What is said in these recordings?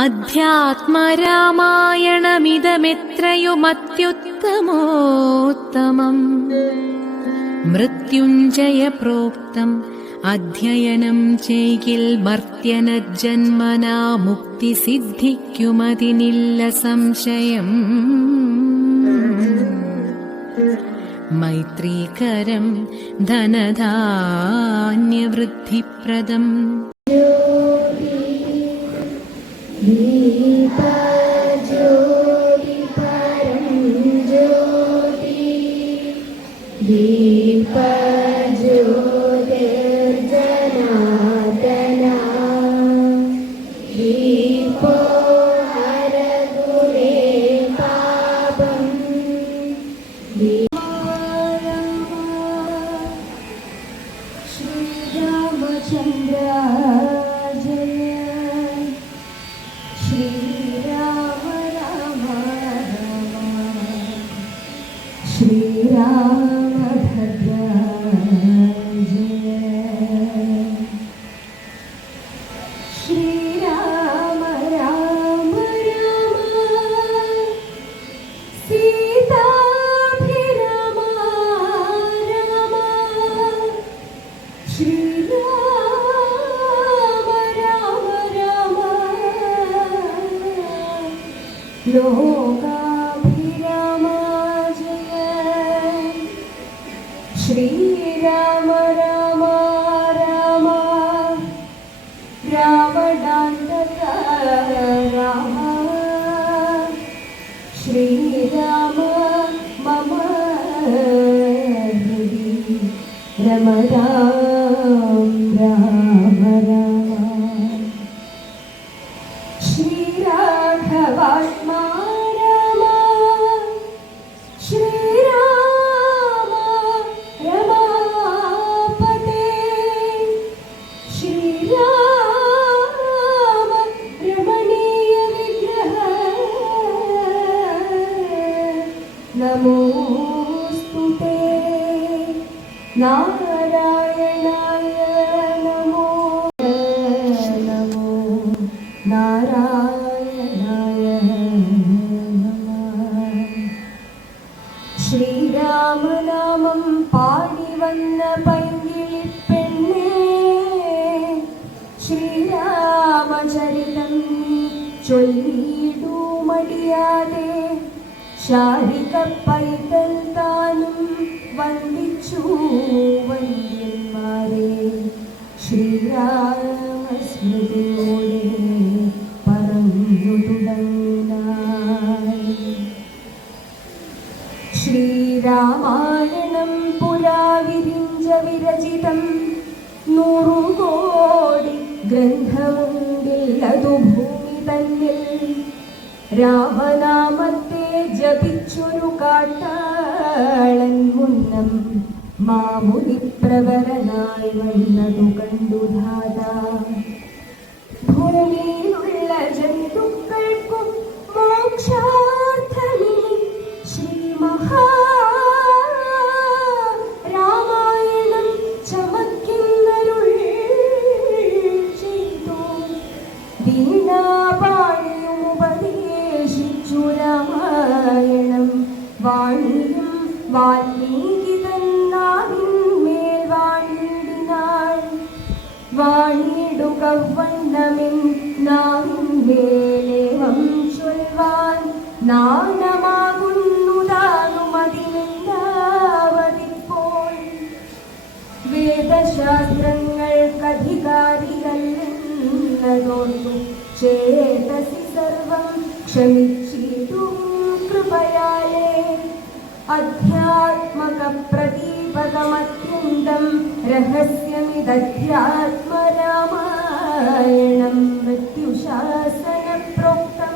അധ്യാത്മരാമായണമിതമെത്രയുമത്യുത്തമോത്തമം മൃത്യുഞ്ജയ പ്രോക്തം അധ്യയനം ചെയ്യിൽ മർത്യനജന്മനാ മുക്തി സിദ്ധിക്കുമതിനില്ല സംശയം. മൈത്രീകരം ധനധാന്യവൃദ്ധിപ്രദം. ലോകാഭിരാമാ ജയ ശ്രീരാമ രാമ രാമ രാവണാന്തക രാമ ശ്രീരാമ മമ ഹൃദി രമതാം രാമ രാമ ശ്രീരാഘവാത്മാ രാമ ശ്രീരാമ രമാപതേ ശ്രീരാമ രമണീയ വിഗ്രഹ നമോസ്തുതേ നാരായണായ നമോ നമോ നാരായണായ നമഃ. ശ്രീരാമനാമം പാടി വന്ന പൈങ്കിളിപ്പെണ്ണേ ശ്രീരാമചരിതം ചൊല്ലിയിടൂ മടിയാതെ ശാരിക പൈതൽ താനും വന്ദിച്ചു വന്യന്മാരെ ശ്രീരാമസ്മൃതിയോടെ പറഞ്ഞു തുടങ്ങിനായി. ശ്രീരാമായണം പുരാ വിരിഞ്ച വിരചിതം 100 കോടി ഗ്രന്ഥമുണ്ടില്ലതു ഭൂമി തന്നിൽ. രാമനാമത്തെ ജപിച്ചൊരു കാട്ടാളൻ മുന്നം മാമുനി പ്രവരനായി വന്നതു കണ്ടു ധാതാ. ഭൂമിയിലുള്ള ജന്തുക്കൾക്കും മോക്ഷാർത്ഥമി ശ്രീ മഹാരാമായണം ചമക്കുന്നരുൾ ചെയ്തു. വീണാപാണിയും ഉപദേശിച്ചു രാമായണം വാണിയും വാൽമീകി തന്നാവിന്മേൽ വാണിടിനാൾ. വാണിടുക വണ്ണമിൻ നാവിന്മേലേവം ചൊൽവാൻ നാണമാകുന്നു താനും അതിനെല്ലാവതിപ്പോൾ. വേദശാസ്ത്രങ്ങൾക്കധികാരികളെന്നതോർത്തു ചേതസി സർവം ക്ഷമിച്ചിടും കൃപയാലേ. അധ്യാത്മക പ്രദീപകമത്യന്തം രഹസ്യമിദധ്യാത്മരാമായണം മൃത്യുശാസന പ്രോക്തം.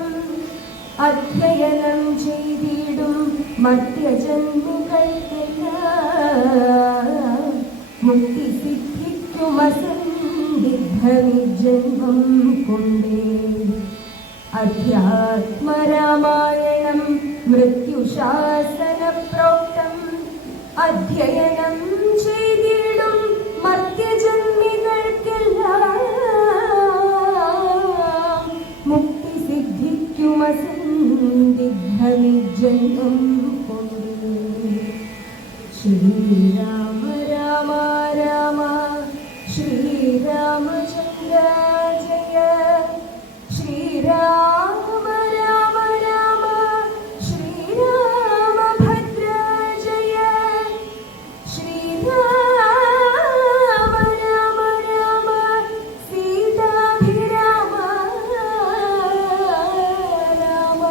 അധ്യയനം ചെയ്തിടും മർത്യജന്മികൾക്കെല്ലാം മുക്തി സിദ്ധിക്കുമസന്ദിഗ്ധമി ജന്മം കൊണ്ടേ. അധ്യാത്മരാമായണം മൃത്യുശാസന പ്രോക്തം. അധ്യയനം ചെയ്തിടും മർത്യജന്മികൾക്കെല്ലാം മുക്തി സന്ദിഗ്ധമിജന്മം കൊണ്ടേ. ശ്രീരാമ രാമ രാമ ശ്രീരാമചന്ദ്ര ജയ. ശ്രീരാമ രാമ രാമ ശ്രീരാമഭദ്ര ജയ. ശ്രീരാമ രാമ രാമ സീതാഭിരാമ രാമ.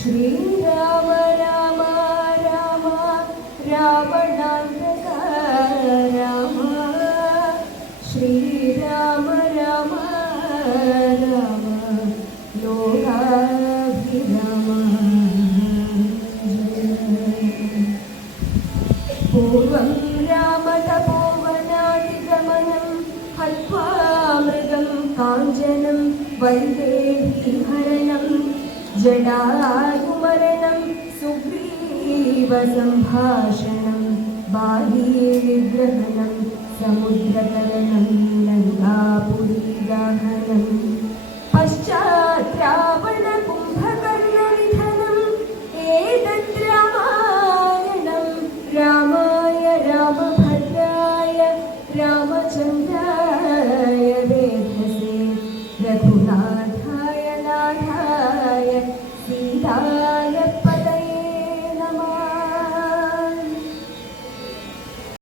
ശ്രീരാമ രാമ രാമ രാവണാന്തക രാമ. ശ്രീരാമ രാമ രാമ ലോകാഭിരാമ ജയ. പൂർവം രാമതപോവനാതിഗമനം ഹത്വാ മൃഗം കാഞ്ചനം വൈദേഹീഹരണം ജടായുമരണം സുഗ്രീവസംഭാഷണം ബാലീ